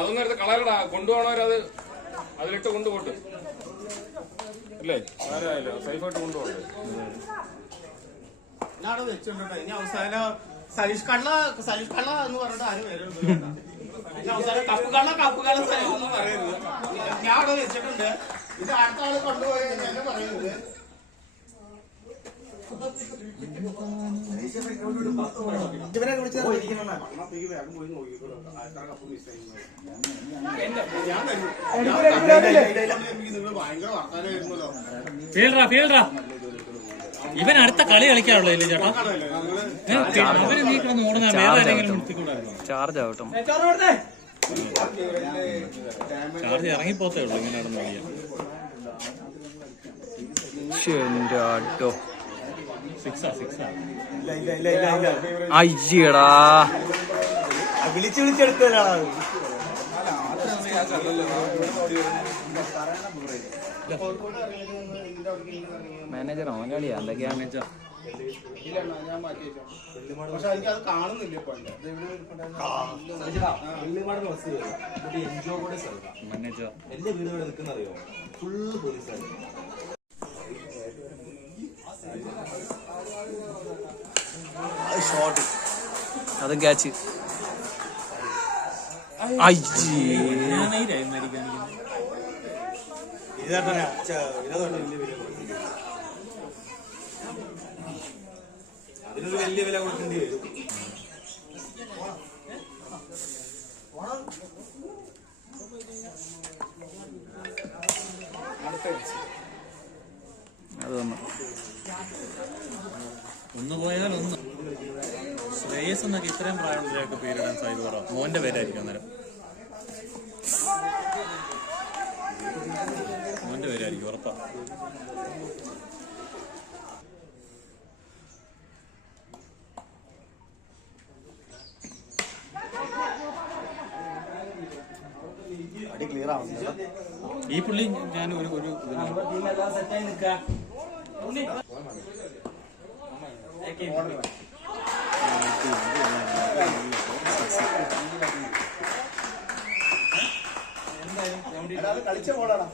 അതൊന്നും എടുത്ത് കളയലടാ, കൊണ്ടുപോകണവരത് അതിലിട്ട് കൊണ്ടുപോട്ട് അല്ലേ, ആരായാലോ സേഫായിട്ട് കൊണ്ടുപോകട്ടെ. ഞാനവിടെ വെച്ചിട്ടുണ്ടോ ഇനി അവസാനം സലീഷ് കള്ള എന്ന് പറഞ്ഞിട്ട് ആരും വരും. അവസാനം കപ്പ് കള്ള എന്ന് പറയരുത്. ഞാൻ അവിടെ വെച്ചിട്ടുണ്ട്. ഇത് അടുത്ത ആള് കൊണ്ടുപോയി എന്നെ പറയുന്നത്. ഇവരെ വിളിച്ച് വേഗം പോയി നോക്കിക്കോളൂ. നിങ്ങൾ ഭയങ്കര വർത്താനായിരുന്നല്ലോ. ഇവൻ അടുത്ത കളി കളിക്കാറുള്ളൂ ഇല്ലേ ചേട്ടാ? അവര് നീക്കണം ഓടുന്ന വേറെ ആരെങ്കിലും ചാർജ് ആവട്ടെ. ചാർജ് ഇറങ്ങിപ്പോത്തേ ഉള്ളൂ ഇങ്ങനെ നടന്നു കളിയാ. അയ്യടാ വിളിച്ചെടുത്തതാണ്. മാനേജർ ഓനാളിയാ എന്തൊക്കെയാണ് പക്ഷെ എനിക്കത് കാണുന്നില്ല. എന്റെ വീട് ഇവിടെ നിൽക്കുന്നറിയോ? ഫുള്ള് പോലീസാണ്. ഷോട്ട് അതും ക്യാച്ച്. അതിനൊരു വലിയ വില കൊടുക്കേണ്ടി വരും. അത് വന്നു ഒന്ന് പോയാൽ ഒന്ന്. ശ്രേയസ് എന്നൊക്കെ ഇത്രയും പ്രായമുള്ളവരെയൊക്കെ പേരിടാൻ സാധ്യത കുറവാണ്. മോന്റെ പേരായിരിക്കും അന്നേരം. മോന്റെ പേരായിരിക്കും ഉറപ്പാ. ഈ പുള്ളി ഞാൻ ഒരു കളിച്ച ബോളാണ്.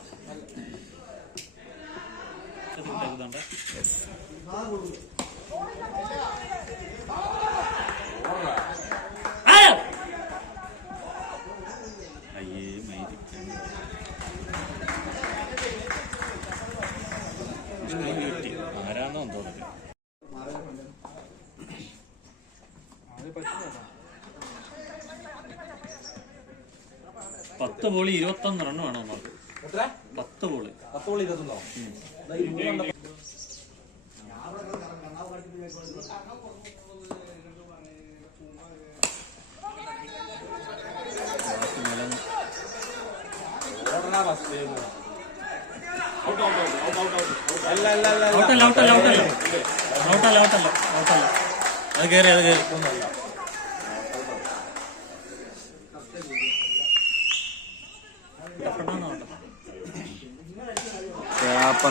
ആരാന്നോ തോന്നുന്നു. 10 ബോളി 21 റൺ വേണം നമുക്ക്. 10 ബോളി 21. അത് കയറി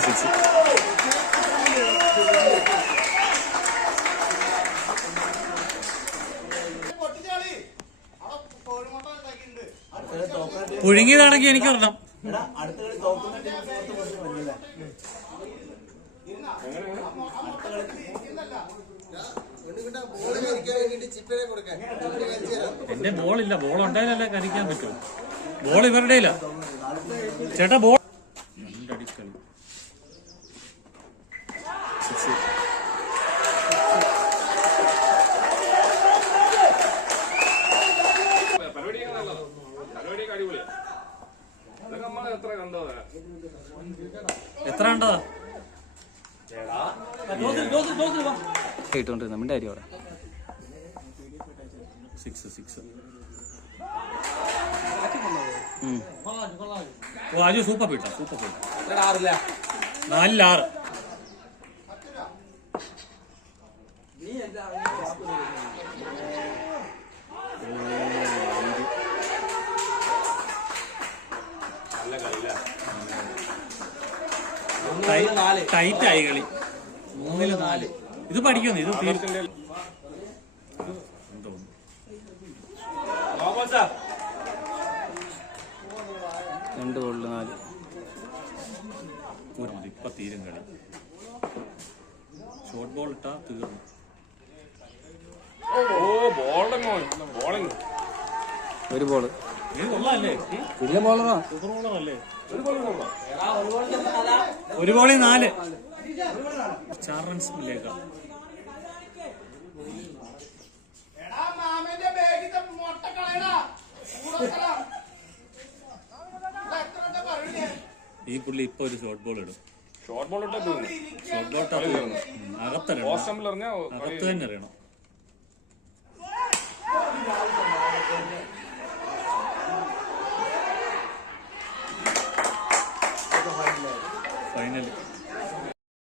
സിക്സ്. പുഴുങ്ങിയതാണെങ്കിൽ എനിക്കറിയാം. എന്റെ ബോളില്ല. ബോൾ ഉണ്ടായാലല്ലേ കളിക്കാൻ പറ്റൂ. ബോൾ ഇവരുടെ ഇല്ല ചേട്ടാ. ബോൾ രണ്ടടിക്കളി. എത്ര കണ്ടതാ കേട്ടോണ്ടിരുന്ന മിണ്ട കാര്യം അവിടെ. 6 ഓ അജു സൂപ്പർ ഫീട്ടാ സൂപ്പർ ഫീട്ട് 4-6. ടൈറ്റായി കളി 3-4. ഇത് പഠിക്കുന്നു ഇത് രണ്ട് ബോളിൽ 4. ഇപ്പൊ തീരും കളി. ഷോർട്ട് ബോൾ ഇട്ടാ തീർന്നു. ബോളിംഗ് ഒരു ബോള്. ഇത് കൊള്ളാല്ലേ? വലിയ ബോളറാ. സൂപ്പർ ബോളറല്ലേ? ഒരു ബോളിൽ 4. 4 റൺസ് മുല്ലേക്ക. ഈ പുള്ളി ഇപ്പൊ ഒരു ഷോർട്ട് ബോൾ ഇടും. ഷോർട്ട് ബോൾ ഇട്ടാ തീർന്നു. ഷോർട്ട് ബോൾ ഇട്ടാ അകത്ത് തന്നെ അറിയണം. ഫൈനൽ